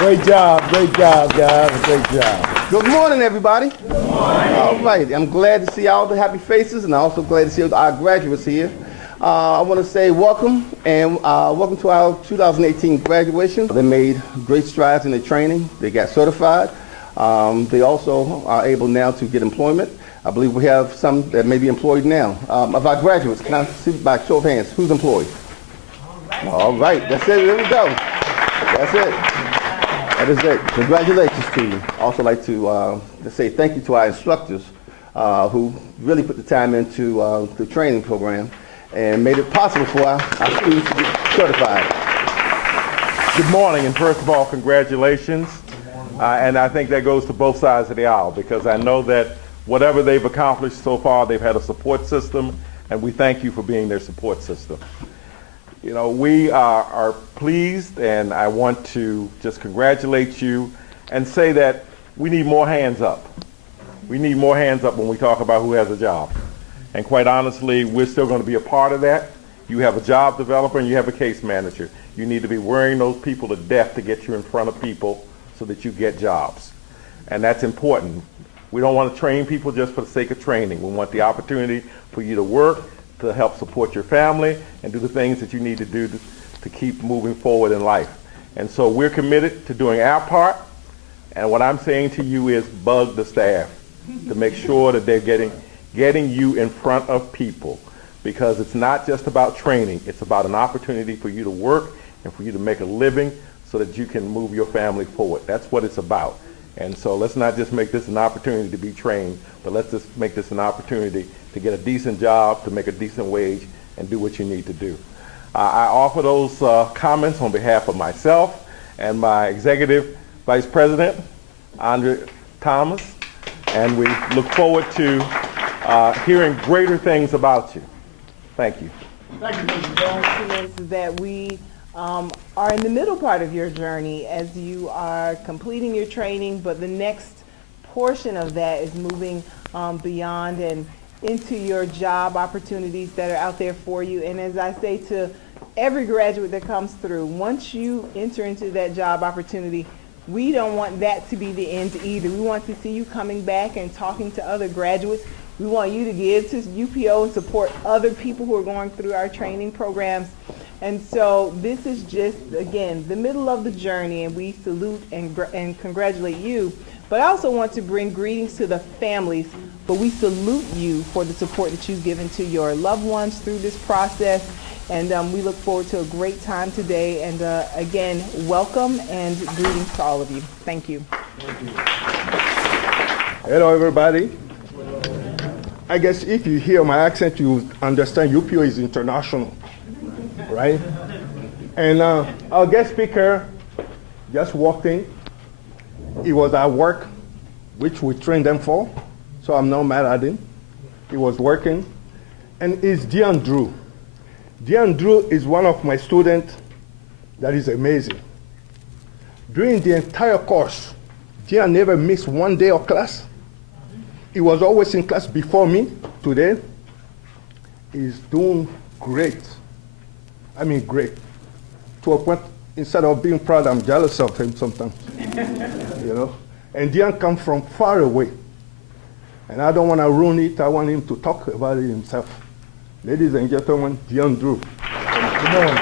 Great job, guys. Great job. Good morning, everybody. Good morning. All right, I'm glad to see all the happy faces, and I'm also glad to see our graduates here. I want to say welcome, and welcome to our 2018 graduation. They made great strides in their training. They got certified. They also are able now to get employment. I believe we have some that may be employed now. Of our graduates, can I see by show of hands, who's employed? All right, that's it, there we go. That's it. That is it. Congratulations to you. Also like to say thank you to our instructors who really put the time into the training program and made it possible for our students to get certified. Good morning, and first of all, congratulations. And I think that goes to both sides of the aisle, because I know that whatever they've accomplished so far, they've had a support system, and we thank you for being their support system. You know, we are pleased, and I want to just congratulate you and say that we need more hands up. We need more hands up when we talk about who has a job. And quite honestly, we're still going to be a part of that. You have a job developer and you have a case manager. You need to be wearing those people to death to get you in front of people so that you get jobs. And that's important. We don't want to train people just for the sake of training. We want the opportunity for you to work, to help support your family, and do the things that you need to do to keep moving forward in life. And so we're committed to doing our part. And what I'm saying to you is bug the staff to make sure that they're getting you in front of people, because it's not just about training. It's about an opportunity for you to work and for you to make a living so that you can move your family forward. That's what it's about. And so let's not just make this an opportunity to be trained, but let's just make this an opportunity to get a decent job, to make a decent wage, and do what you need to do. I offer those comments on behalf of myself and my Executive Vice President, Andre Thomas, and we look forward to hearing greater things about you. Thank you. Thank you, Mr. Jones. That we are in the middle part of your journey as you are completing your training, but the next portion of that is moving beyond and into your job opportunities that are out there for you. And as I say to every graduate that comes through, once you enter into that job opportunity, we don't want that to be the end either. We want to see you coming back and talking to other graduates. We want you to give to UPO and support other people who are going through our training programs. And so this is just, again, the middle of the journey, and we salute and congratulate you. But I also want to bring greetings to the families, but we salute you for the support that you've given to your loved ones through this process. And we look forward to a great time today. And again, welcome and greetings to all of you. Thank you. Hello, everybody. I guess if you hear my accent, you understand UPO is international, right? And our guest speaker just walked in. He was at work, which we trained them for, so I'm not mad at him. He was working. And it's Dion Drew. Dion Drew is one of my students that is amazing. During the entire course, Dion never missed one day of class. He was always in class before me. Today, he's doing great. I mean, great. To a point, instead of being proud, I'm jealous of him sometimes. You know? And Dion comes from far away. And I don't want to ruin it. I want him to talk about it himself. Ladies and gentlemen, Dion Drew. Good morning.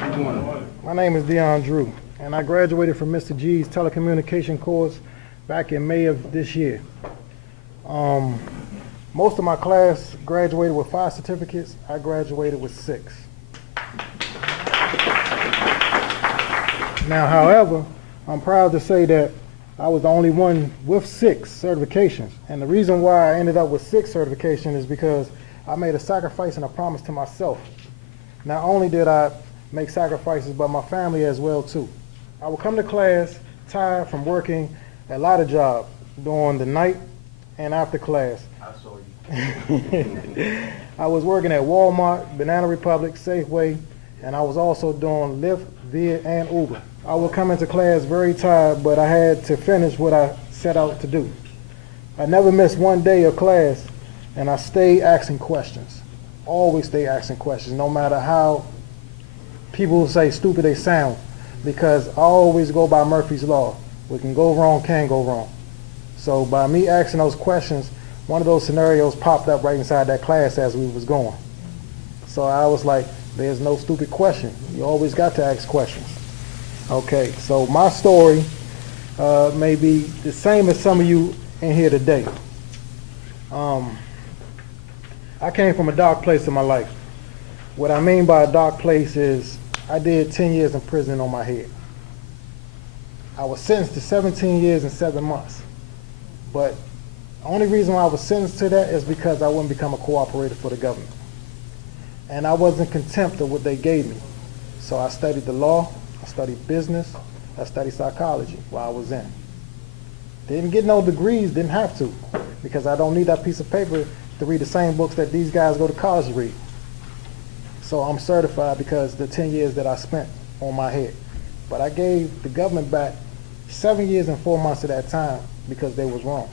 Good morning. My name is Dion Drew, and I graduated from Mr. G's Telecommunications course back in May of this year. Most of my class graduated with 5 certificates. I graduated with 6. Now, however, I'm proud to say that I was the only one with 6 certifications. And the reason why I ended up with 6 certifications is because I made a sacrifice and a promise to myself. Not only did I make sacrifices, but my family as well too. I would come to class tired from working a lot of jobs during the night and after class. I saw you. I was working at Walmart, Banana Republic, Safeway, and I was also doing Lyft, Via, and Uber. I would come into class very tired, but I had to finish what I set out to do. I never missed one day of class, and I stayed asking questions. Always stay asking questions, no matter how people say stupid they sound. because I always go by Murphy's Law. What can go wrong can go wrong. So by me asking those questions, one of those scenarios popped up right inside that class as we was going. So I was like, there's no stupid question. You always got to ask questions. Okay, so my story may be the same as some of you in here today. I came from a dark place in my life. What I mean by a dark place is I did 10 years in prison on my head. I was sentenced to 17 years and 7 months. But the only reason why I was sentenced to that is because I wouldn't become a cooperator for the government. And I wasn't contempt of what they gave me. So I studied the law, I studied business, I studied psychology while I was in. Didn't get no degrees, didn't have to, because I don't need that piece of paper to read the same books that these guys go to college to read. So I'm certified because the 10 years that I spent on my head. But I gave the government back 7 years and 4 months of that time because they was wrong.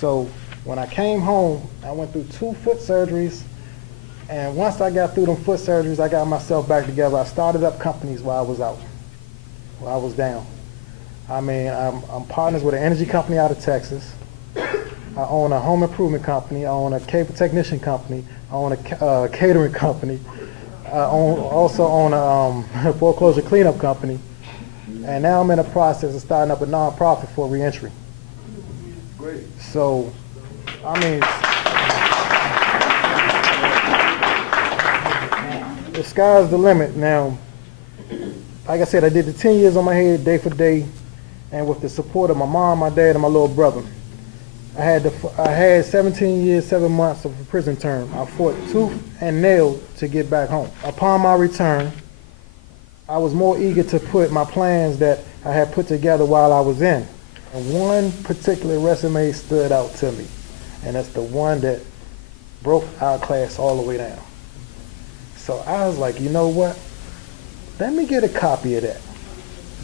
So when I came home, I went through 2 foot surgeries, and once I got through them foot surgeries, I got myself back together. I started up companies while I was out, while I was down. I mean, I'm partners with an energy company out of Texas. I own a home improvement company. I own a cable technician company. I own a catering company. I also own a foreclosure cleanup company. And now I'm in the process of starting up a nonprofit for reentry. Great. So, I mean, the sky's the limit. Now, like I said, I did the 10 years on my head, day for day, and with the support of my mom, my dad, and my little brother. I had 17 years, 7 months of a prison term. I fought tooth and nail to get back home. Upon my return, I was more eager to put my plans that I had put together while I was in. And one particular resume stood out to me, and that's the one that broke our class all the way down. So I was like, you know what? Let me get a copy of that.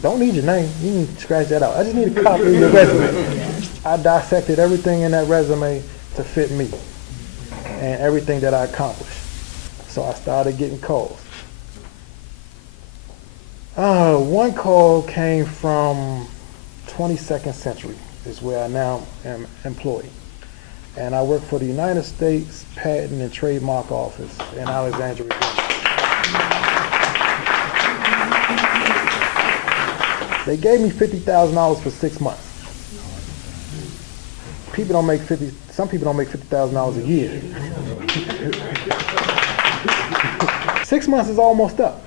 Don't need your name. You can scratch that out. I just need a copy of your resume. I dissected everything in that resume to fit me and everything that I accomplished. So I started getting calls. One call came from 22nd Century, is where I now am employed. And I work for the United States Patent and Trademark Office in Alexandria, Virginia. They gave me $50,000 for 6 months. Some people don't make $50,000 a year. 6 months is almost up.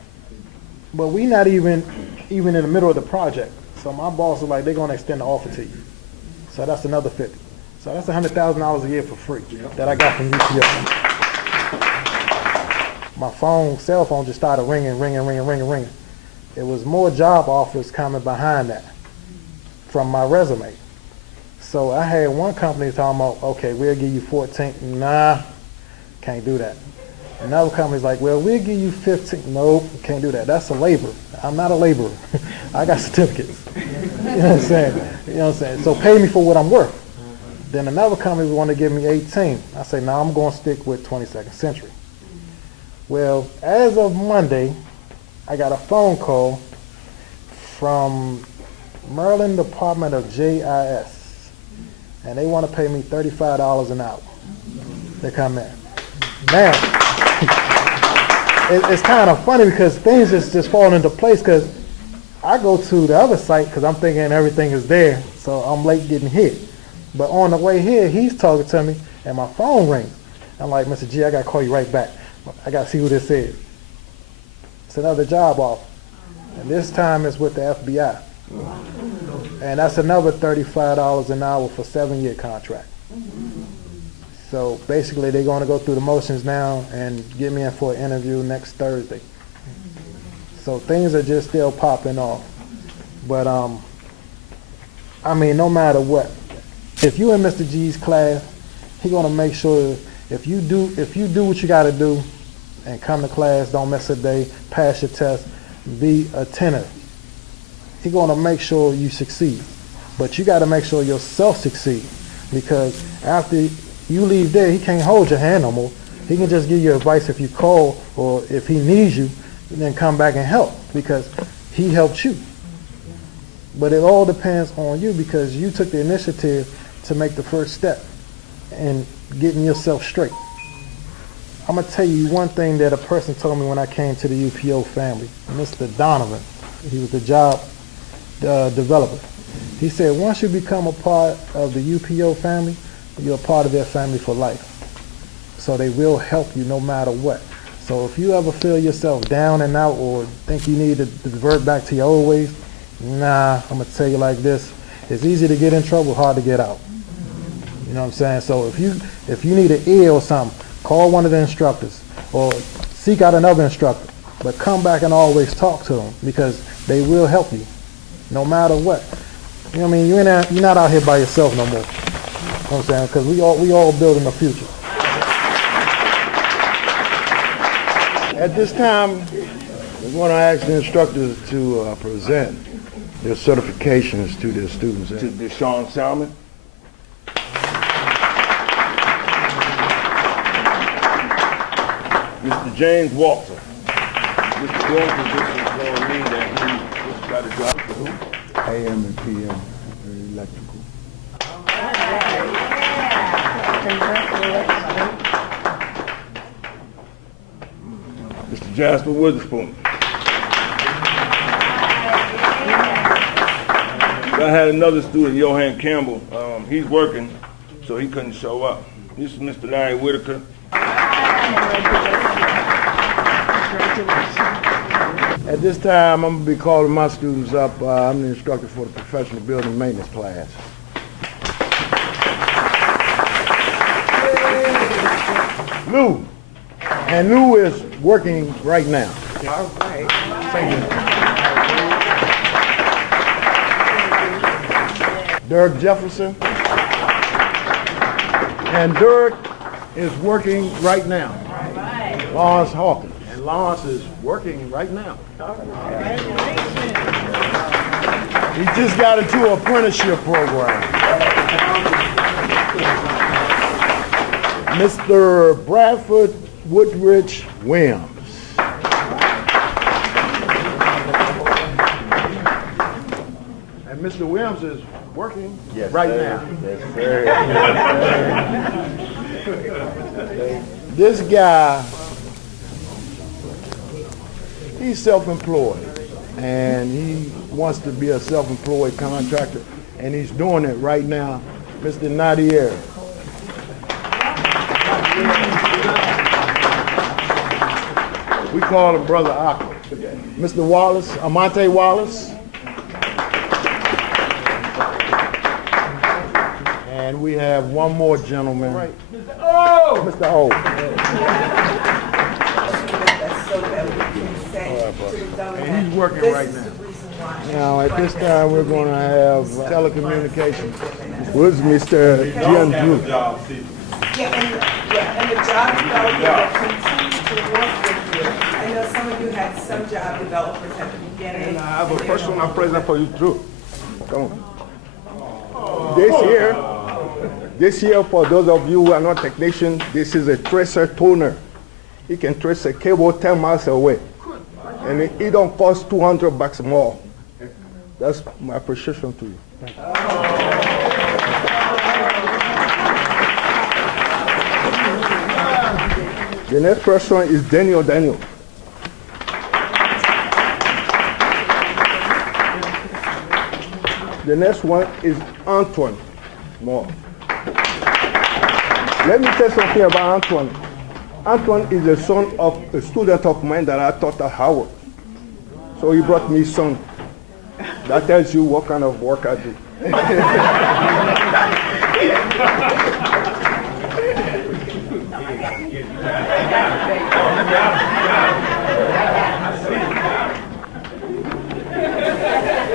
But we not even in the middle of the project. So my boss was like, they're gonna extend the offer to you. So that's another 50. So that's $100,000 a year for free that I got from UPO. My cell phone just started ringing. It was more job offers coming behind that from my resume. So I had one company talking about, okay, we'll give you 14. Nah, can't do that. Another company's like, well, we'll give you 15. Nope, can't do that. That's a laborer. I'm not a laborer. I got certificates. You know what I'm saying? You know what I'm saying? So pay me for what I'm worth. Then another company wanted to give me 18. I say, no, I'm going to stick with 22nd Century. Well, as of Monday, I got a phone call from Maryland Department of JIS, and they want to pay me $35 an hour to come in. Now, it's kind of funny because things just fall into place because I go to the other site because I'm thinking everything is there, so I'm late getting hit. But on the way here, he's talking to me, and my phone rings. I'm like, Mr. G, I got to call you right back. I got to see who this is. It's another job offer. And this time it's with the FBI. And that's another $35 an hour for a 7-year contract. So basically they're going to go through the motions now and get me in for an interview next Thursday. So things are just still popping off. But I mean, no matter what, if you in Mr. G's class, he's going to make sure if you do what you got to do and come to class, don't miss a day, pass your test, be attentive. He's going to make sure you succeed. But you got to make sure yourself succeed, because after you leave there, he can't hold your hand no more. He can just give you advice if you call or if he needs you, then come back and help, because he helped you. But it all depends on you because you took the initiative to make the first step in getting yourself straight. I'm going to tell you one thing that a person told me when I came to the UPO family, Mr. Donovan. He was the job developer. He said, once you become a part of the UPO family, you're a part of their family for life. So they will help you no matter what. So if you ever feel yourself down and out or think you need to divert back to your old ways, nah, I'm going to tell you like this. It's easy to get in trouble, hard to get out. You know what I'm saying? So if you need an ear or something, call one of the instructors or seek out another instructor. But come back and always talk to them because they will help you no matter what. You know what I mean? You're not out here by yourself no more. You know what I'm saying? Because we all building a future. At this time, we want to ask the instructors to present their certifications to their students. To Deshaun Salmon. Mr. James Walter. Mr. Walter, this is going to mean that he just got a job for who? AM and PM electrical. Mr. Jasper Witherspoon. I had another student, Johan Campbell. He's working, so he couldn't show up. This is Mr. Larry Whitaker. At this time, I'm going to be calling my students up. I'm the instructor for the professional building maintenance class. Lou. And Lou is working right now. All right. Thank you. Dirk Jefferson. And Dirk is working right now. Lawrence Hawkins. And Lawrence is working right now. He just got into an apprenticeship program. Mr. Bradford Woodridge Williams. And Mr. Williams is working right now. This guy, he's self-employed, and he wants to be a self-employed contractor, and he's doing it right now. Mr. Nadir. We call him Brother Akka. Mr. Wallace, Amante Wallace. And we have one more gentleman. Right. Mr. O. Mr. O. And he's working right now. Now, at this time, we're going to have telecommunications. Where's Mr. Gian Drew? And the job developer that continues to work with you. I know some of you had some job developers at the beginning. And I have a personal present for you, Drew. Come on. This year, for those of you who are not technicians, this is a tracer toner. You can trace a cable 10 miles away. And it don't cost $200 more. That's my appreciation to you. The next person is Daniel. The next one is Antoine Moore. Let me tell you something about Antoine. Antoine is the son of a student of mine that I taught at Howard. So he brought me son. That tells you what kind of work I do.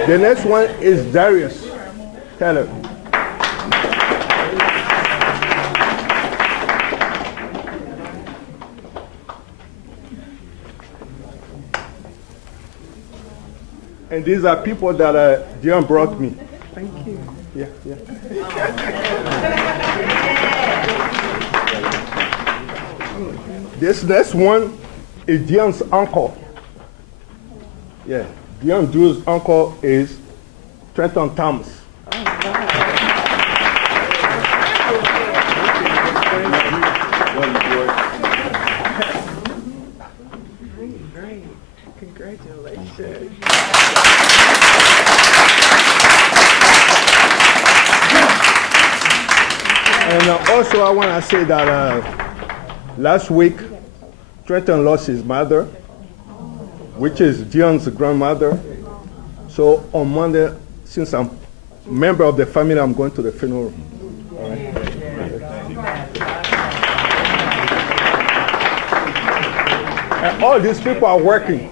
The next one is Darius Taylor. And these are people that Dion brought me. Thank you. Yeah. This next one is Dion's uncle. Yeah, Dion Drew's uncle is Trenton Thomas. Great. Congratulations. And also I want to say that last week, Trenton lost his mother, which is Dion's grandmother. So on Monday, since I'm a member of the family, I'm going to the funeral. All right. And all these people are working.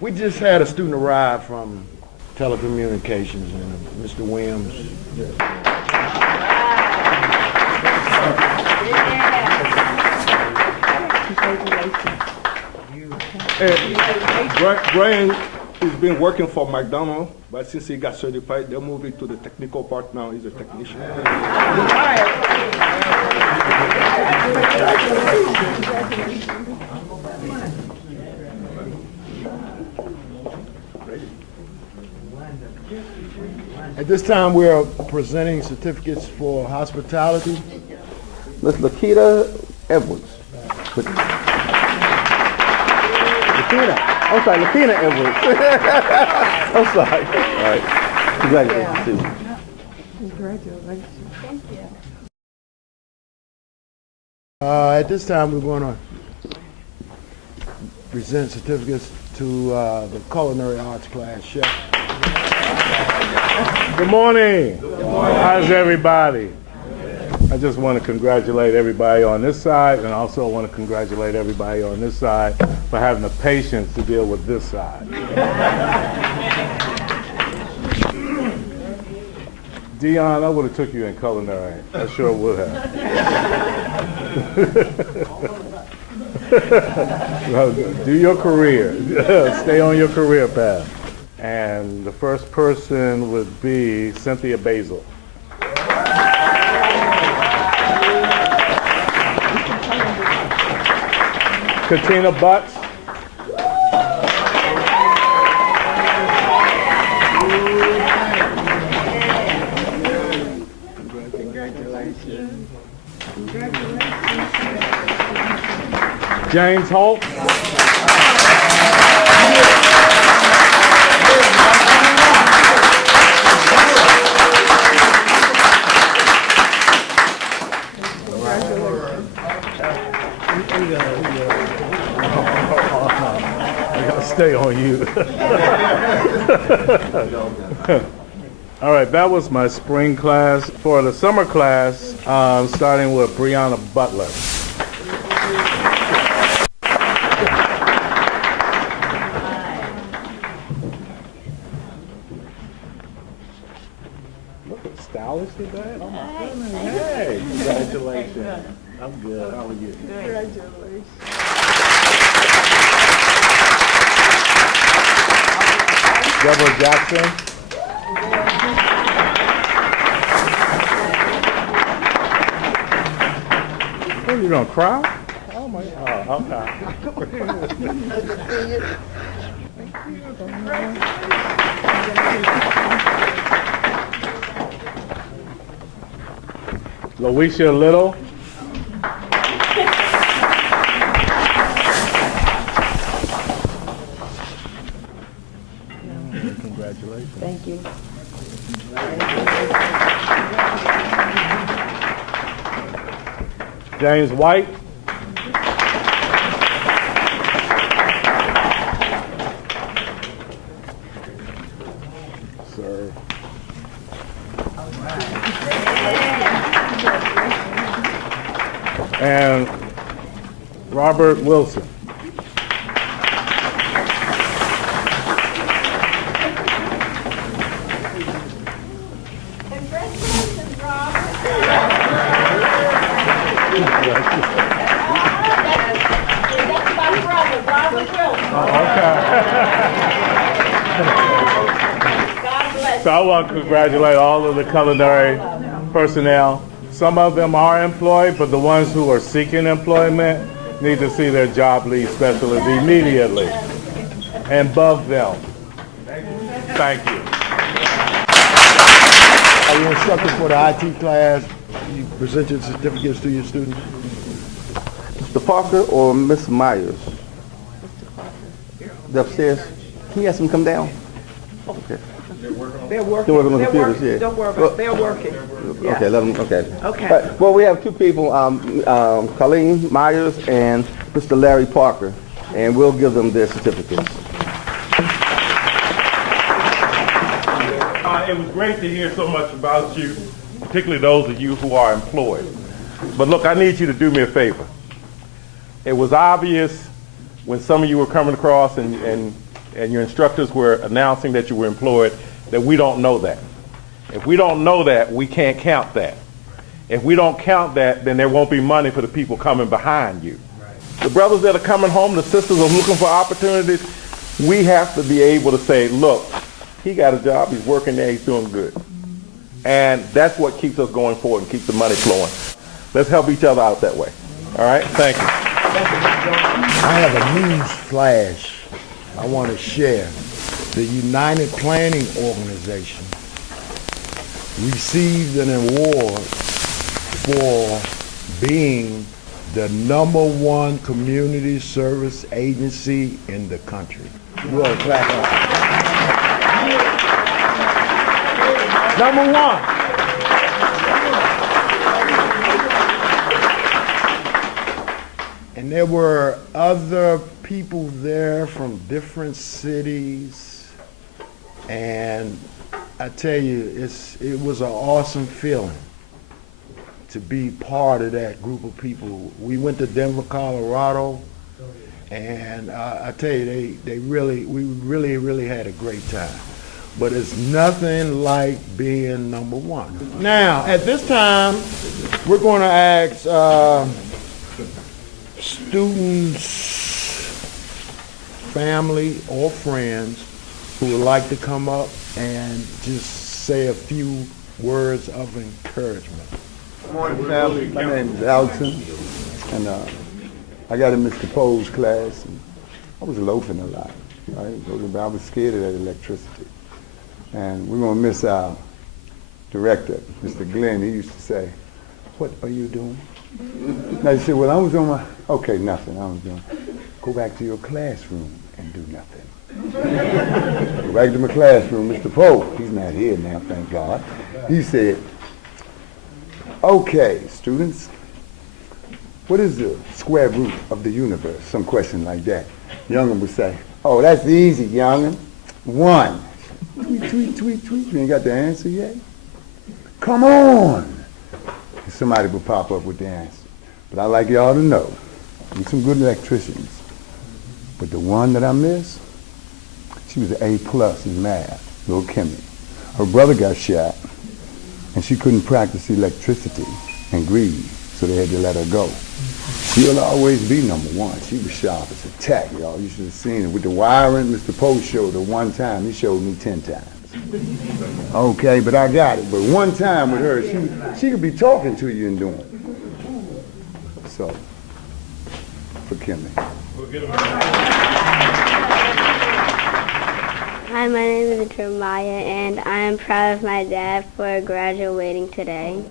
We just had a student arrive from Telecommunications, and Mr. Williams. Brian has been working for McDonald's, but since he got certified, they're moving to the technical part now. He's a technician. At this time, we are presenting certificates for hospitality. Ms. Lakita Edwards. Lakina Edwards. I'm sorry. All right. Congratulations, Susan. Congratulations. Thank you. At this time, we're going to present certificates to the Culinary Arts class chef. Good morning. Good morning. How's everybody? I just want to congratulate everybody on this side, and also want to congratulate everybody on this side for having the patience to deal with this side. Dion, I would have took you in culinary. I sure would have. Well, do your career. Stay on your career path. And the first person would be Cynthia Basil. Katina Butts. James Holt. Stay on you. All right, that was my spring class. For the summer class, starting with Brianna Butler. Look at stylish today. Oh my goodness. Hey, congratulations. I'm good. How are you? Congratulations. Deborah Jackson. What, you gonna cry? Oh my God. Okay. Loisha Little. Congratulations. Thank you. James White. Sir. And Robert Wilson. Congratulations, Robert. That's my brother, Robert Wilson. God bless So I want to congratulate all of the culinary personnel. Some of them are employed, but the ones who are seeking employment, need to see their job lead specialist immediately and bug them. Thank you. Are you instructor for the IT class? You present your certificates to your students? Mr. Parker or Miss Myers? The upstairs. Can you ask them to come down? Okay. They're working. They're working on the computers, yeah. Don't worry about it. They're working. Yeah. Okay, let them, okay. Okay. Right, well, we have two people, Colleen Myers and Mr. Larry Parker, and we'll give them their certificates. It was great to hear so much about you, particularly those of you who are employed. But look, I need you to do me a favor. It was obvious when some of you were coming across and your instructors were announcing that you were employed that we don't know that. If we don't know that, we can't count that. If we don't count that, then there won't be money for the people coming behind you. Right. The brothers that are coming home, the sisters are looking for opportunities, we have to be able to say, look, he got a job, he's working there, he's doing good. And that's what keeps us going forward and keeps the money flowing. Let's help each other out that way. All right? Thank you. I have a news flash I want to share. The United Planning Organization received an award for being the #1 community service agency in the country. You ought to clap up. #1. And there were other people there from different cities, and I tell you, it was an awesome feeling to be part of that group of people. We went to Denver, Colorado, and I tell you, we really had a great time. But it's nothing like being #1. Now, at this time, we're going to ask students, family, or friends who would like to come up and just say a few words of encouragement. Good morning, family. My name is Alton, and I got in Mr. Poe's class, and I was loafing a lot, right? I was scared of that electricity. And we're going to miss our director, Mr. Glenn. He used to say, "What are you doing?" And I said, "Well, I was on my," "Okay, nothing, I was doing." "Go back to your classroom and do nothing." Go back to my classroom. Mr. Poe, he's not here now, thank God. He said, "Okay, students, what is the square root of the universe?" Some question like that. Young'un would say, "Oh, that's easy, young'un. 1. Tweet, tweet, tweet, tweet. You ain't got the answer yet? Come on." And somebody would pop up with the answer. But I'd like y'all to know, we're some good electricians. But the one that I miss, she was an A+ in math, little Kimmy. Her brother got shot, and she couldn't practice electricity and greed, so they had to let her go. She'll always be #1. She was sharp as a tack, y'all. You should have seen it. With the wiring, Mr. Poe showed her one time. He showed me 10 times. Okay, but I got it. But one time with her, she could be talking to you and doing it. So, for Kimmy. Hi, my name is Jeremiah, and I am proud of my dad for graduating today.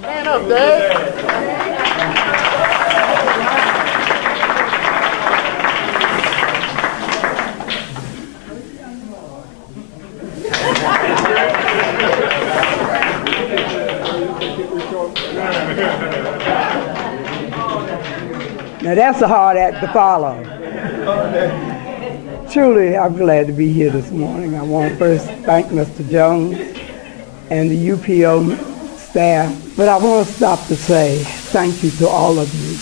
Stand up, Dad. Now that's a hard act to follow. Truly, I'm glad to be here this morning. I want to first thank Mr. Jones and the UPO staff, but I want to stop to say thank you to all of you,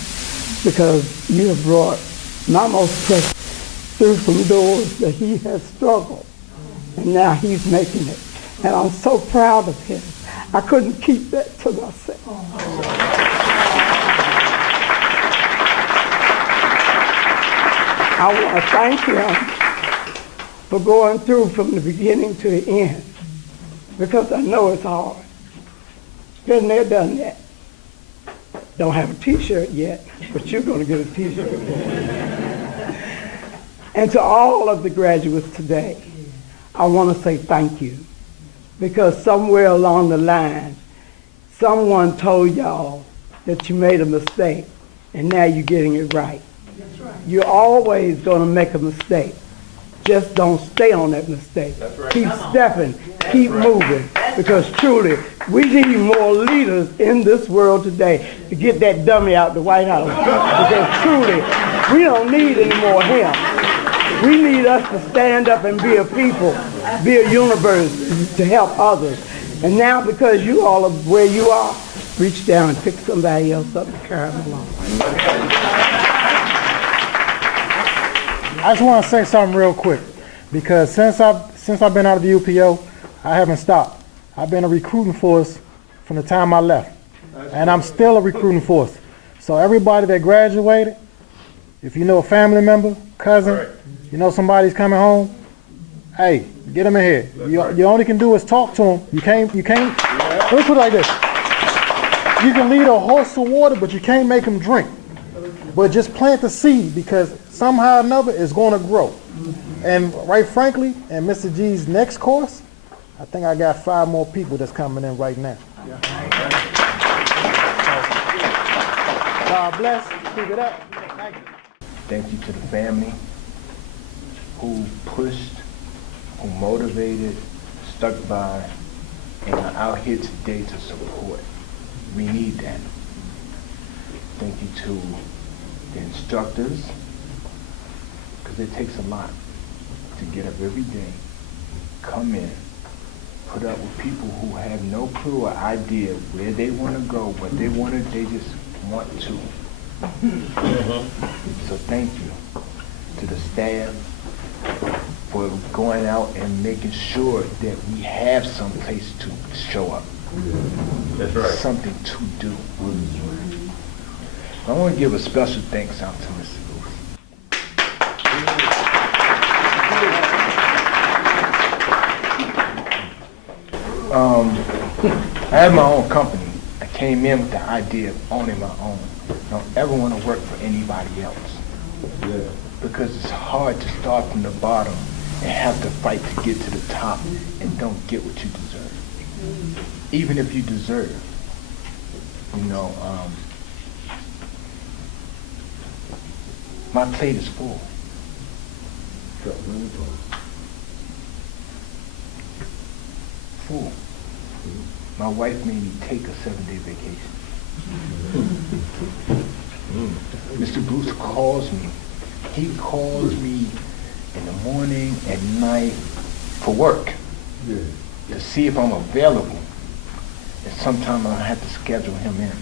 because you have brought my most precious through some doors that he has struggled, and now he's making it. And I'm so proud of him. I couldn't keep that to myself. I want to thank him for going through from the beginning to the end because I know it's hard. Been there, done that. Don't have a t-shirt yet, but you're going to get a t-shirt. And to all of the graduates today, I want to say thank you, because somewhere along the line, someone told y'all that you made a mistake, and now you're getting it right. You're always going to make a mistake. Just don't stay on that mistake. Keep stepping, keep moving, because truly, we need more leaders in this world today to get that dummy out the White House. Because truly, we don't need any more him. We need us to stand up and be a people, be a universe to help others. And now, because you all are where you are, reach down and pick somebody else up and carry them along. I just want to say something real quick, because since I've been out of the UPO, I haven't stopped. I've been a recruiting force from the time I left, and I'm still a recruiting force. So everybody that graduated, if you know a family member, cousin, you know somebody's coming home, hey, get them in here. You only can do is talk to them. You can't. Let me put it like this: you can lead a horse to water, but you can't make him drink. But just plant the seed, because somehow or another it's going to grow. And right frankly, in Mr. G's next course, I think I got 5 more people that's coming in right now. God bless. Keep it up. Thank you. Thank you to the family who pushed, who motivated, stuck by, and are out here today to support. We need that. Thank you to the instructors, because it takes a lot to get up every day, come in, put up with people who have no clue or idea where they want to go, what they want to, they just want to. So thank you to the staff for going out and making sure that we have some place to show up. That's right. Something to do. I want to give a special thanks out to Mr. Booth. I have my own company. I came in with the idea of owning my own. I don't ever want to work for anybody else. Because it's hard to start from the bottom and have to fight to get to the top and don't get what you deserve. Even if you deserve, my plate is full. Full. My wife made me take a 7-day vacation. Mr. Bruce calls me. He calls me in the morning and night for work to see if I'm available. And sometimes I have to schedule him in.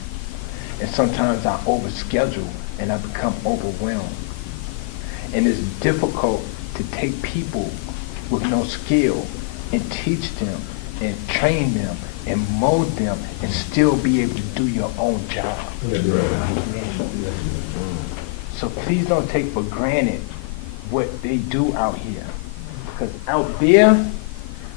And sometimes I overschedule and I become overwhelmed. And it's difficult to take people with no skill and teach them and train them and mold them and still be able to do your own job. So please don't take for granted what they do out here. Because out there,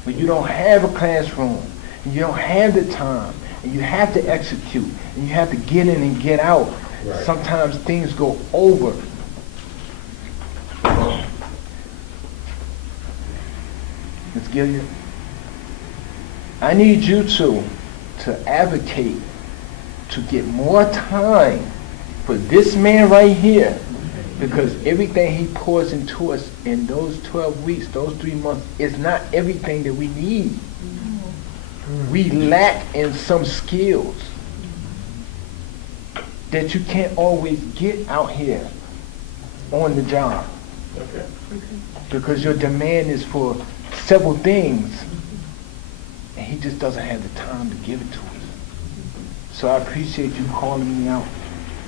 when you don't have a classroom, and you don't have the time, and you have to execute, and you have to get in and get out, sometimes things go over. Ms. Gilliard, I need you to advocate to get more time for this man right here, because everything he pours into us in those 12 weeks, those 3 months, is not everything that we need. We lack in some skills that you can't always get out here on the job. Because your demand is for several things, and he just doesn't have the time to give it to us. So I appreciate you calling me out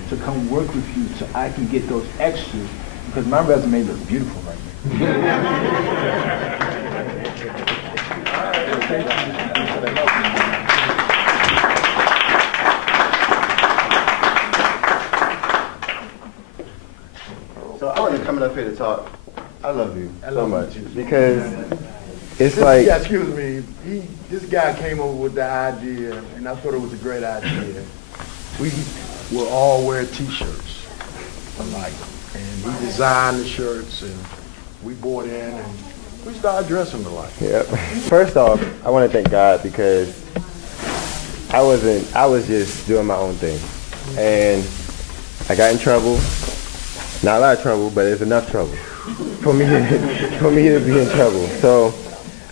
to come work with you so I can get those extras, because my resume looks beautiful right now. So I wasn't coming up here to talk. I love you so much, because it's like, yeah, excuse me. This guy came over with the idea, and I thought it was a great idea. We will all wear T-shirts alike, and he designed the shirts, and we bought in, and we started dressing alike. yeah. First off, I want to thank God because I was just doing my own thing, and I got in trouble. Not a lot of trouble, but it's enough trouble for me to be in trouble. So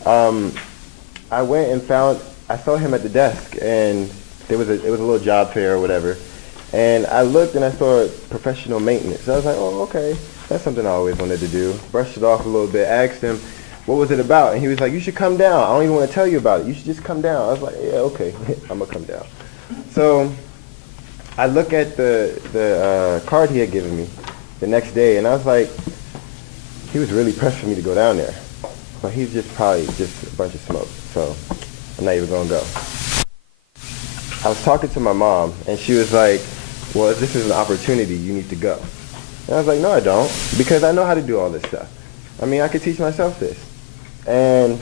I went and I saw him at the desk, and it was a little job fair or whatever. And I looked and I saw professional maintenance. So I was like, oh, okay, that's something I always wanted to do. Brushed it off a little bit, asked him, what was it about? And he was like, you should come down. I don't even want to tell you about it. You should just come down. I was like, yeah, okay, I'm going to come down. So I look at the card he had given me the next day, and I was like, he was really pressed for me to go down there. But he's just probably just a bunch of smoke, so I'm not even going to go. I was talking to my mom, and she was like, well, if this is an opportunity, you need to go. And I was like, no, I don't, because I know how to do all this stuff. I mean, I could teach myself this. And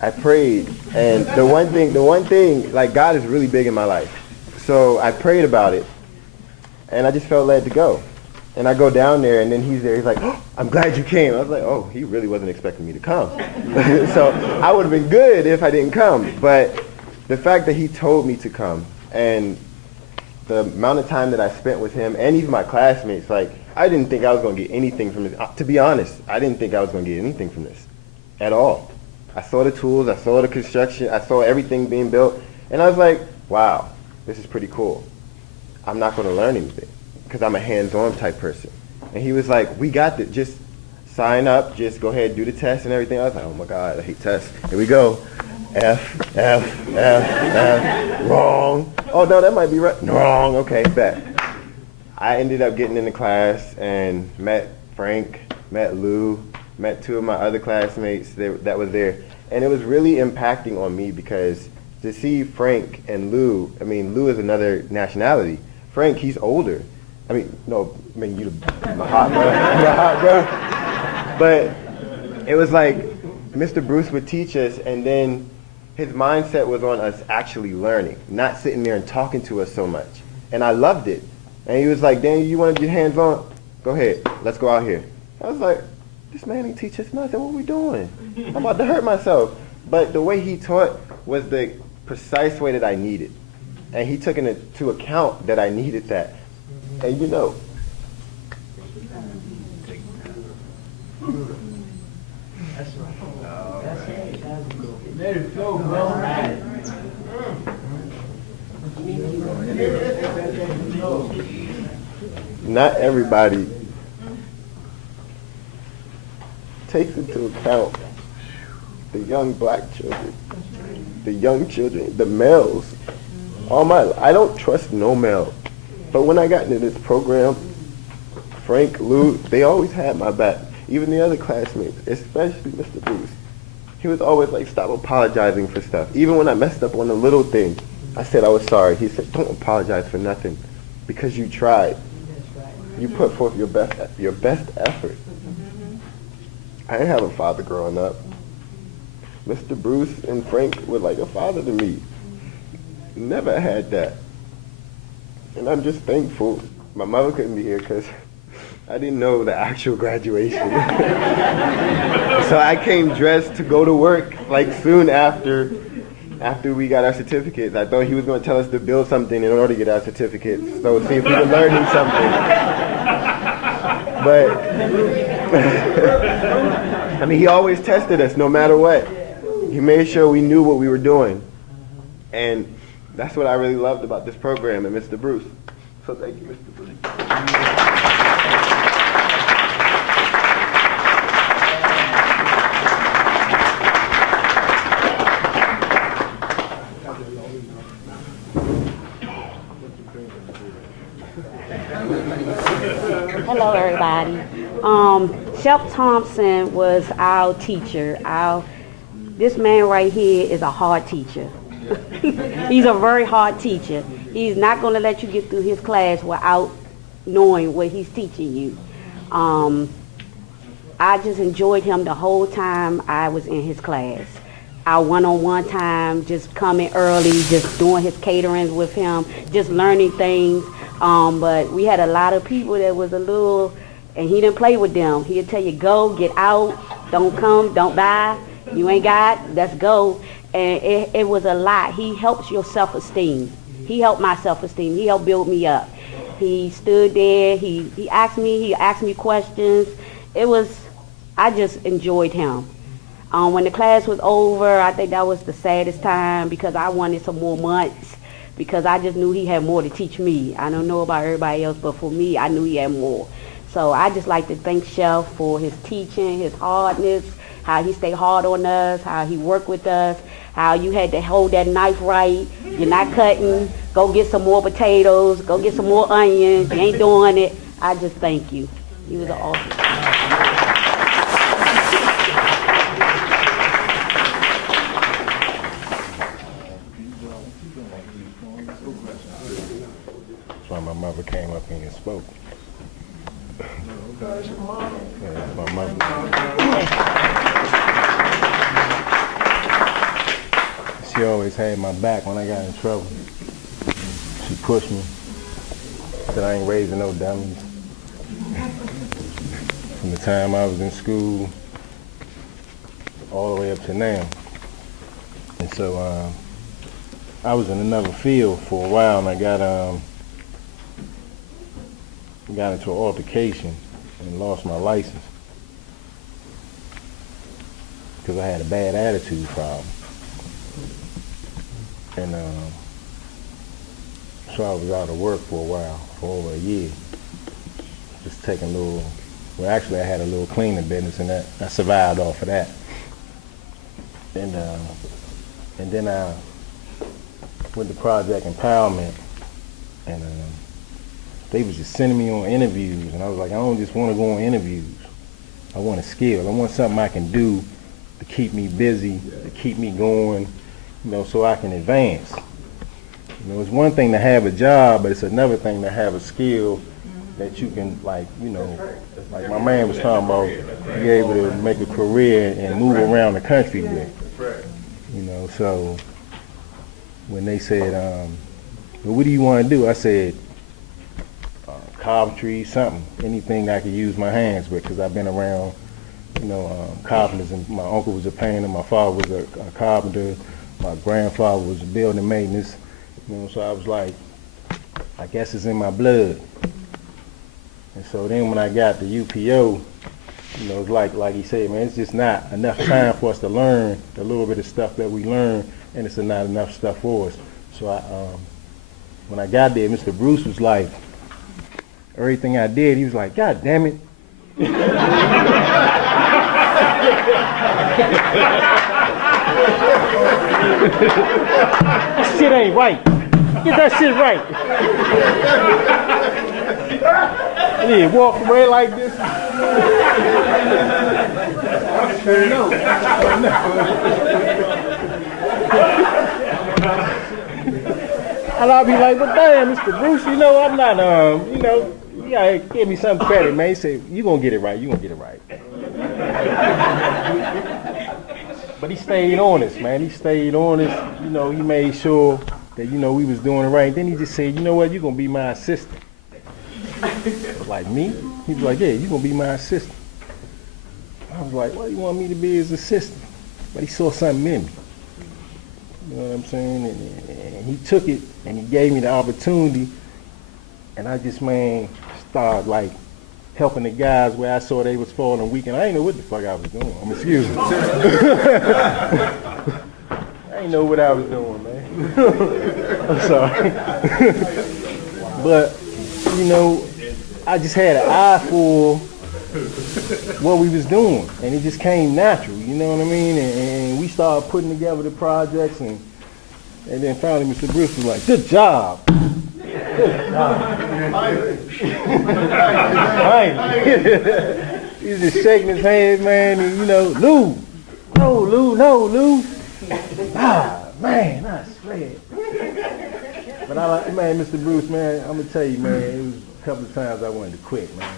I prayed, and the one thing, like, God is really big in my life. So I prayed about it, and I just felt led to go. And I go down there, and then he's there. He's like, oh, I'm glad you came. I was like, oh, he really wasn't expecting me to come. So I would have been good if I didn't come. But the fact that he told me to come, and the amount of time that I spent with him, and even my classmates, like, I didn't think I was going to get anything from this. To be honest, I didn't think I was going to get anything from this at all. I saw the tools, I saw the construction, I saw everything being built, and I was like, wow, this is pretty cool. I'm not going to learn anything because I'm a hands-on type person. And he was like, we got this. Just sign up, just go ahead and do the test and everything. I was like, oh my God, I hate tests. Here we go. F, wrong. Oh no, that might be right. Wrong, okay, bet. I ended up getting into class and met Frank, met Lou, met two of my other classmates that was there. And it was really impacting on me because to see Frank and Lou, I mean, Lou is another nationality. Frank, he's older. You my hot bro. But it was like Mr. Bruce would teach us, and then his mindset was on us actually learning, not sitting there and talking to us so much. And I loved it. And he was like, Daniel, you want to get hands-on? Go ahead. Let's go out here. I was like, this man ain't teach us nothing. What are we doing? I'm about to hurt myself. But the way he taught was the precise way that I needed. And he took into account that I needed that. And you know, Let it flow, bro. not everybody takes into account the young black children, the young children, the males. All my life, I don't trust no male. But when I got into this program, Frank, Lou, they always had my back. Even the other classmates, especially Mr. Bruce. He was always like, stop apologizing for stuff. Even when I messed up on a little thing, I said I was sorry. He said, don't apologize for nothing because you tried. You put forth your best effort. I didn't have a father growing up. Mr. Bruce and Frank were like a father to me. Never had that. And I'm just thankful. My mother couldn't be here because I didn't know the actual graduation. So I came dressed to go to work like soon after we got our certificates. I thought he was going to tell us to build something in order to get our certificates. So see if we could learn something. But I mean, he always tested us no matter what. He made sure we knew what we were doing. And that's what I really loved about this program and Mr. Bruce. So thank you, Mr. Bruce. Hello, everybody. Chef Thompson was our teacher. This man right here is a hard teacher. He's a very hard teacher. He's not going to let you get through his class without knowing what he's teaching you. I I just enjoyed him the whole time I was in his class. Our one-on-one time, just coming early, just doing his caterings with him, just learning things. But we had a lot of people that was a little, and he didn't play with them. He'd tell you, go, get out, don't come, don't buy, you ain't got, let's go. And it was a lot. He helps your self-esteem. He helped my self-esteem. He helped build me up. He stood there, he asked me questions. I just enjoyed him. When the class was over, I think that was the saddest time because I wanted some more months because I just knew he had more to teach me. I don't know about everybody else, but for me, I knew he had more. So I just like to thank Chef for his teaching, his hardness, how he stayed hard on us, how he worked with us, how you had to hold that knife right, you're not cutting, go get some more potatoes, go get some more onions, you ain't doing it. I just thank you. He was an awesome. That's why my mother came up here and spoke. Yeah, my mother. She always had my back when I got in trouble. She pushed me. Said I ain't raising no dummies. From the time I was in school all the way up to now. And so I was in another field for a while, and I got into an altercation and lost my license because I had a bad attitude problem. And so I was out of work for a while, for over a year. Just taking a little, well actually I had a little cleaning business and that I survived off of that. And then I went to Project Empowerment, and they was just sending me on interviews, and I was like, I don't just want to go on interviews. I want a skill. I want something I can do to keep me busy, to keep me going, so I can advance. It's one thing to have a job, but it's another thing to have a skill that you can, like my man was talking about, be able to make a career and move around the country with. So when they said, well, what do you want to do? I said, carpentry, something, anything I could use my hands with, because I've been around, carpenters, and my uncle was a painter, my father was a carpenter, my grandfather was a building maintenance, so I was like, I guess it's in my blood. And so then when I got to UPO, it's like he said, man, it's just not enough time for us to learn the little bit of stuff that we learn, and it's not enough stuff for us. So when I got there, Mr. Bruce was like, everything I did, he was like, God damn it. That shit ain't right. Get that shit right. And he walked away like this. And I'll be like, but damn, Mr. Bruce, I'm not, you gotta give me some credit, man. He said, you gonna get it right, you gonna get it right. But he stayed honest, man. He stayed honest. He made sure that, we was doing it right. And then he just said, you know what, you're gonna be my assistant. Like me? He was like, yeah, you're gonna be my assistant. I was like, why do you want me to be his assistant? But he saw something in me. You know what I'm saying? And he took it and he gave me the opportunity, and I just, started like helping the guys where I saw they was falling weak, and I didn't know what the fuck I was doing. Excuse me. I didn't know what I was doing, man. I'm sorry. But, I just had an eye for what we was doing, and it just came natural, you know what I mean? And we started putting together the projects, and then finally Mr. Bruce was like, good job. Good job. He's just shaking his head, man, and Lou. No, Lou. Ah, man, I swear. But Mr. Bruce, man, I'm gonna tell you, man, it was a couple of times I wanted to quit, man,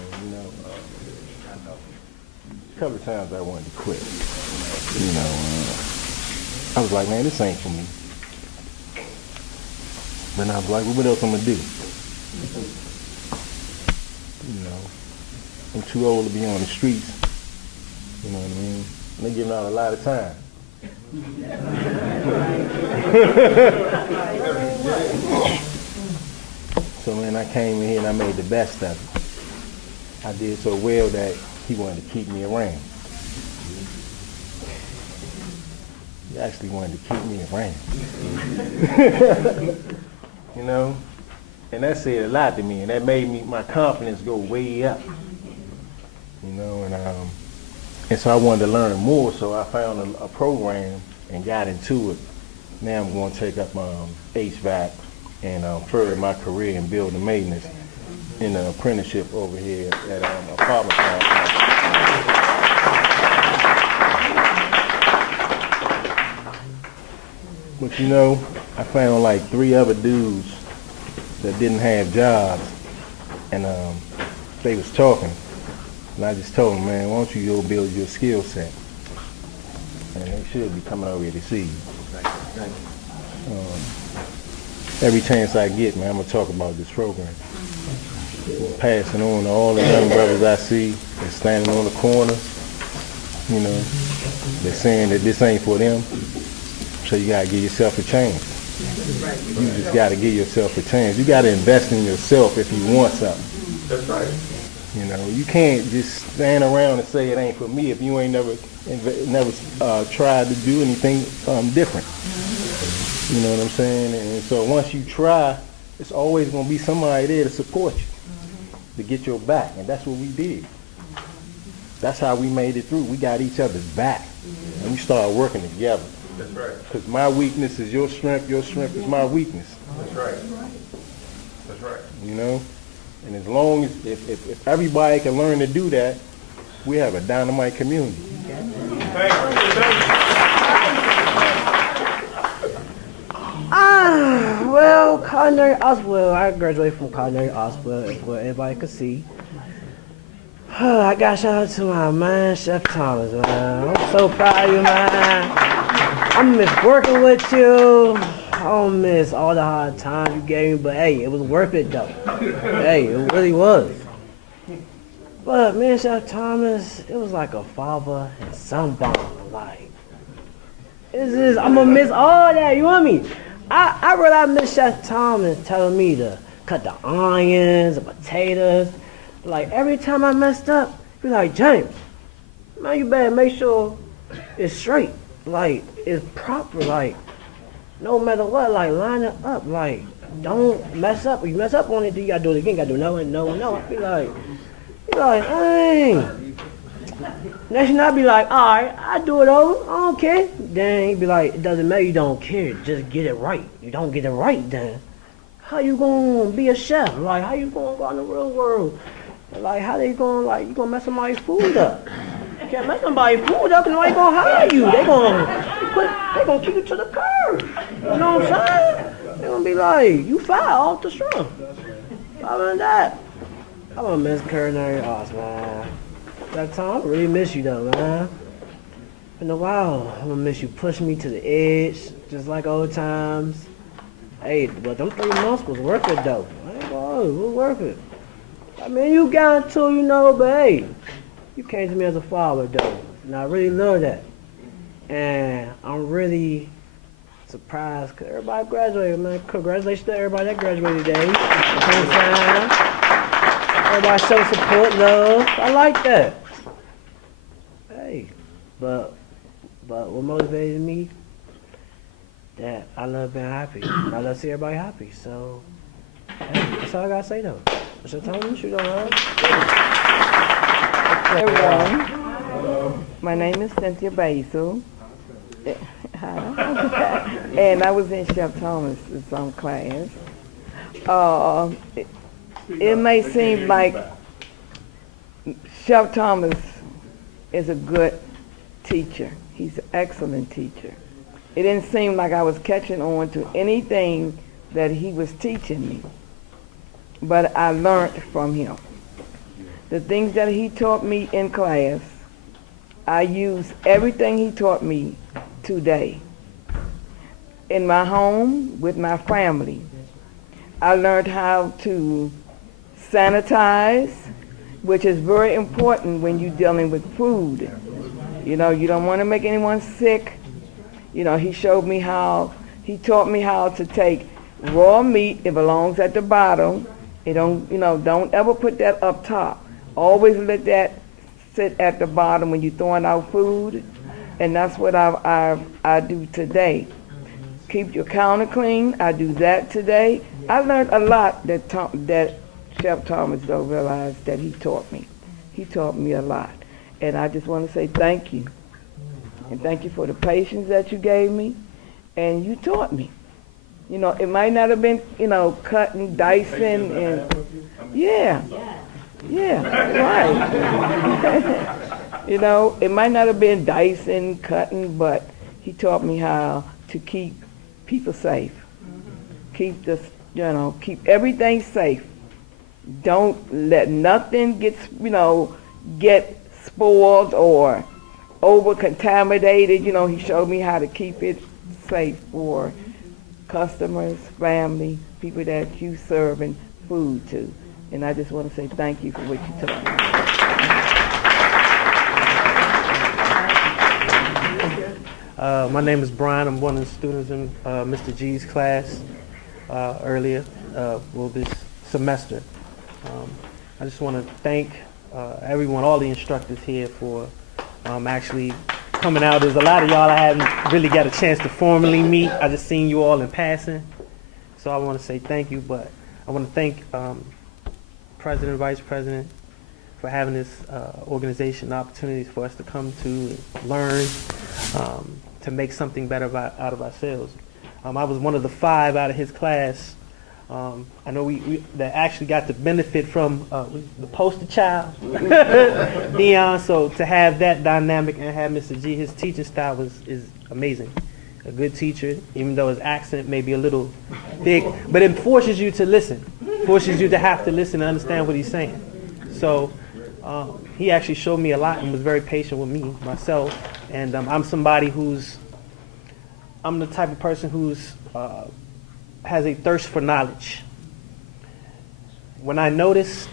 A couple of times I wanted to quit. You know, I was like, man, this ain't for me. Then I was like, well, what else I'm gonna do? You know, I'm too old to be on the streets. You know what I mean? They're giving out a lot of time. So man, I came in here and I made the best of it. I did so well that he wanted to keep me around. He actually wanted to keep me around. You know? And that said a lot to me, and that made my confidence go way up. You know, and so I wanted to learn more, so I found a program and got into it. Now I'm going to take up HVAC and further my career in building maintenance in an apprenticeship over here at apartment complex. But you know, I found like 3 other dudes that didn't have jobs, and they was talking. And I just told them, man, why don't you go build your skill set? And they should be coming over here to see you. Every chance I get, man, I'm going to talk about this program. Passing on to all the young brothers I see that's standing on the corner. You know, they're saying that this ain't for them. So you got to give yourself a chance. You just got to give yourself a chance. You got to invest in yourself if you want something. That's right. You know, you can't just stand around and say it ain't for me if you ain't never tried to do anything different. You know what I'm saying? And so once you try, it's always going to be somebody there to support you, to get your back. And that's what we did. That's how we made it through. We got each other's back. And we started working together. That's right. Because my weakness is your strength is my weakness. That's right. That's right. You know? And as long as, if everybody can learn to do that, we have a dynamite community. Thank you. Well, Culinary Arts, I graduated from Culinary Arts, as well everybody could see. I got shout out to my man, Chef Thomas, man. I'm so proud of you, man. I miss working with you. I don't miss all the hard time you gave me, but hey, it was worth it though. Hey, it really was. But man, Chef Thomas, it was like a father and son bond. Like, I'm gonna miss all that, you know what I mean? I really miss Chef Thomas telling me to cut the onions, the potatoes. Like, every time I messed up, he's like, James, man, you better make sure it's straight. Like, it's proper. Like, no matter what, like, line it up. Like, don't mess up. If you mess up on it, then you gotta do it again. You gotta do no and no and no. I be like, dang. Next thing I be like, all right, I do it over. I don't care. Then he be like, it doesn't matter. You don't care. Just get it right. You don't get it right, then how you gonna be a chef? Like, how you gonna go in the real world? Like, how they gonna, like, you gonna mess somebody's food up? You can't mess somebody's food up, and nobody gonna hire you. They gonna kick you to the curb. You know what I'm saying? They gonna be like, you fired off the strong. Other than that, I'm gonna miss Culinary Arts, man. That time, I really miss you though, man. In a while, I'm gonna miss you pushing me to the edge, just like old times. Hey, but them 3 months was worth it though. I ain't gonna lie, it was worth it. I mean, you got into, you know, but hey, you came to me as a father though, and I really love that. And I'm really surprised because everybody graduated, man. Congratulations to everybody that graduated today. Everybody show support, love. I like that. Hey, but what motivated me? That I love being happy. I love to see everybody happy. So, hey, that's all I gotta say though. What's your time? You don't know. Everyone, my name is Cynthia Basil, and I was in Chef Thomas' class. It may seem like Chef Thomas is a good teacher. He's an excellent teacher. It didn't seem like I was catching on to anything that he was teaching me, but I learned from him. The things that he taught me in class, I use everything he taught me today. In my home, with my family, I learned how to sanitize, which is very important when you're dealing with food. You know, you don't want to make anyone sick. You know, he taught me how to take raw meat, it belongs at the bottom. Don't ever put that up top. Always let that sit at the bottom when you're throwing out food. And that's what I do today. Keep your counter clean. I do that today. I learned a lot that Chef Thomas don't realize that he taught me. He taught me a lot. And I just want to say thank you. And thank you for the patience that you gave me. And you taught me. You know, it might not have been, cutting, dicing, and yeah, right. It might not have been dicing, cutting, but he taught me how to keep people safe. Keep everything safe. Don't let nothing get spoiled or over-contaminated. He showed me how to keep it safe for customers, family, people that you serving food to. And I just want to say thank you for what you taught me. My name is Brian. I'm one of the students in Mr. G's class earlier, this semester. I just want to thank everyone, all the instructors here for actually coming out. There's a lot of y'all I haven't really got a chance to formally meet. I just seen you all in passing. So I want to say thank you, but I want to thank President, Vice President for having this organization, opportunities for us to come to learn, to make something better out of ourselves. I was one of the 5 out of his class. I know we that actually got the benefit from the poster child, Dion. So to have that dynamic and have Mr. G, his teaching style is amazing. A good teacher, even though his accent may be a little thick, but it forces you to listen, forces you to have to listen and understand what he's saying. So he actually showed me a lot and was very patient with me, myself. And I'm the type of person who's has a thirst for knowledge. When I notice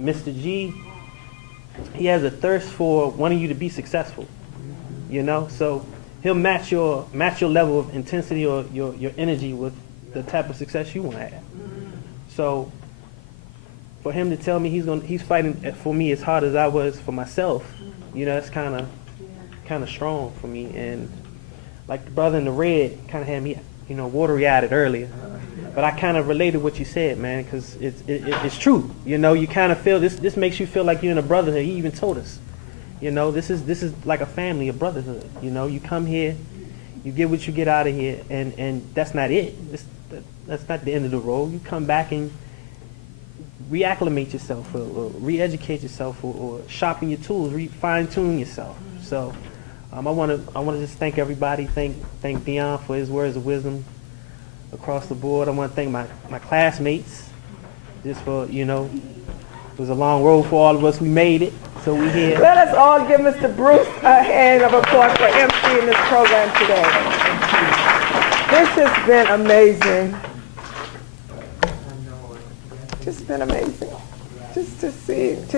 Mr. G, he has a thirst for wanting you to be successful, so he'll match your level of intensity or your energy with the type of success you want to have. So for him to tell me he's fighting for me as hard as I was for myself, that's kind of strong for me. And like the brother in the red kind of had me watery-eyed earlier, but I kind of related what you said, man, because it's true. You kind of feel this makes you feel like you're in a brotherhood. He even told us, this is like a family, a brotherhood. You come here, you get what you get out of here, and that's not it. That's not the end of the road. You come back and reacclimate yourself, or re-educate yourself, or sharpen your tools, fine-tune yourself. So. I want to just thank everybody. Thank Dion for his words of wisdom across the board. I want to thank my classmates, just for it was a long road for all of us. We made it, so we here. Let us all give Mr. Bruce a hand of applause for emceeing this program today. This has been amazing. Just been amazing. Just to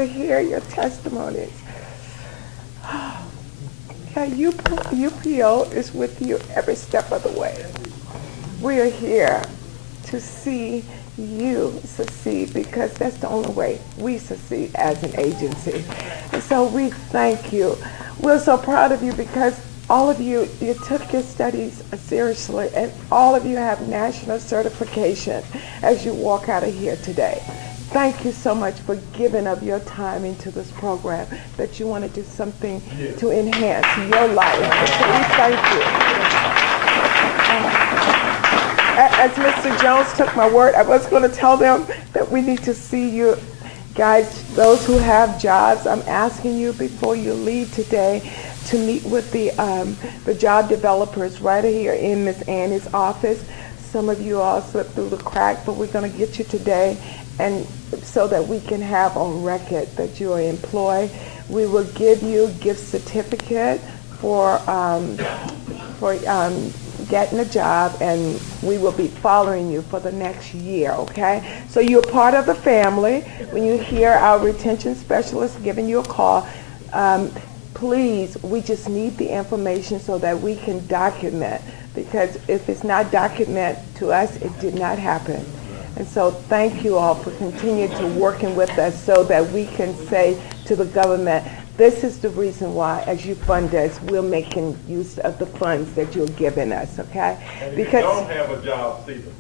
hear your testimonies. UPO is with you every step of the way. We are here to see you succeed, because that's the only way we succeed as an agency. And so we thank you. We're so proud of you, because all of you took your studies seriously, and all of you have national certification as you walk out of here today. Thank you so much for giving of your time into this program, that you want to do something to enhance your life. So we thank you. As Mr. Jones took my word, I was going to tell them that we need to see you guys, those who have jobs. I'm asking you before you leave today to meet with the job developers right here in Miss Annie's office. Some of you all slipped through the crack, but we're going to get you today, and so that we can have on record that you are employed. We will give you a gift certificate for getting a job, and we will be following you for the next year, okay? So you're part of the family. When you hear our retention specialist giving you a call, please, we just need the information so that we can document, because if it's not documented to us, it did not happen. And so thank you all for continuing to working with us so that we can say to the government, this is the reason why, as you fund us, we're making use of the funds that you're giving us, okay? And because if you don't have a job, see them.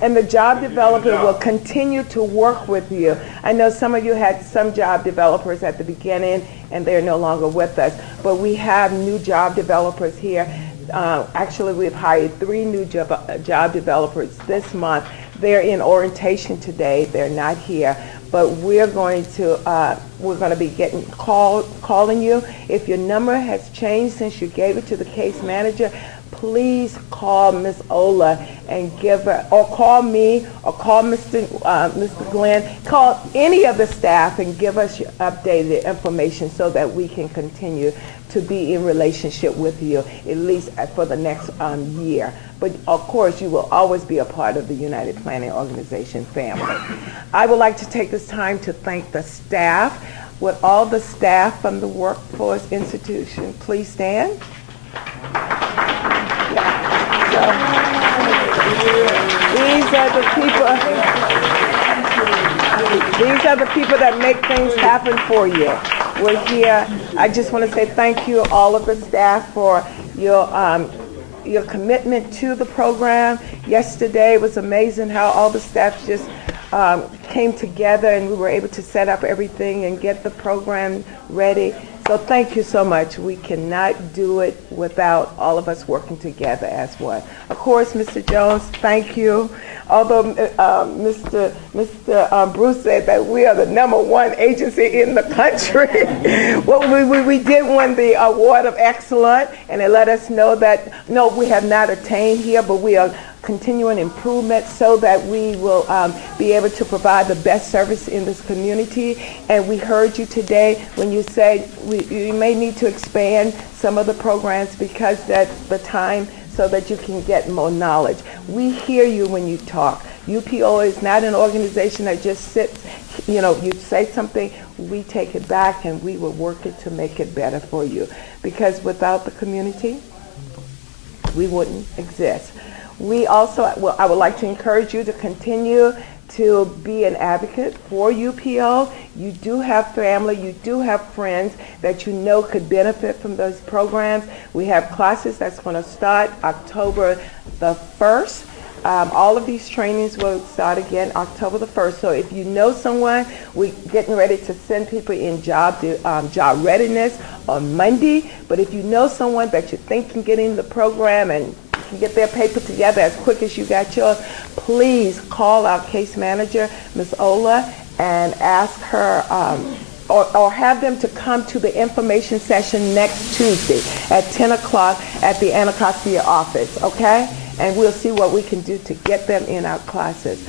And the job developer will continue to work with you. I know some of you had some job developers at the beginning, and they're no longer with us, but we have new job developers here. Actually, we've hired 3 new job developers this month. They're in orientation today. They're not here. But we're going to be calling you. If your number has changed since you gave it to the case manager, please call Miss Ola and give her, or call me, or call Mr. Glenn, call any of the staff and give us your updated information so that we can continue to be in relationship with you, at least for the next year. But of course, you will always be a part of the United Planning Organization family. I would like to take this time to thank the staff. Would all the staff from the Workforce Institute please stand? These are the people that make things happen for you. We're here. I just want to say thank you, all of the staff, for your commitment to the program. Yesterday was amazing how all the staff just came together and we were able to set up everything and get the program ready. So thank you so much. We cannot do it without all of us working together as one. Of course, Mr. Jones, thank you. Although Mr. Bruce said that we are the #1 agency in the country, well, we did win the Award of Excellence, and it let us know that, no, we have not attained here, but we are continuing improvement so that we will be able to provide the best service in this community. And we heard you today when you said you may need to expand some of the programs because that's the time, so that you can get more knowledge. We hear you when you talk. UPO is not an organization that just sits, you say something, we take it back and we will work it to make it better for you. Because without the community, we wouldn't exist. We also, I would like to encourage you to continue to be an advocate for UPO. You do have family, you do have friends that you know could benefit from those programs. We have classes that's going to start October the 1st. All of these trainings will start again October the 1st. So if you know someone, we're getting ready to send people in job readiness on Monday. But if you know someone that you think can get into the program and can get their paper together as quick as you got yours, please call our case manager, Ms. Ola, and ask her or have them to come to the information session next Tuesday at 10 o'clock at the Anacostia office, okay? And we'll see what we can do to get them in our classes.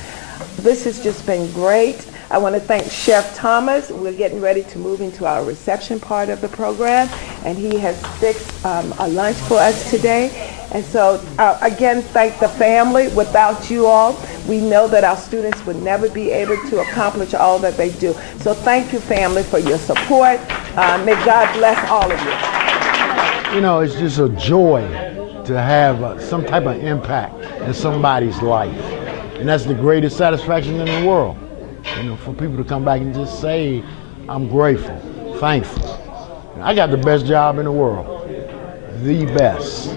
This has just been great. I want to thank Chef Thomas. We're getting ready to move into our reception part of the program, and he has fixed a lunch for us today. And so, again, thank the family. Without you all, we know that our students would never be able to accomplish all that they do. So thank you, family, for your support. May God bless all of you. You know, it's just a joy to have some type of impact in somebody's life. And that's the greatest satisfaction in the world. For people to come back and just say, I'm grateful, thankful. I got the best job in the world, the best.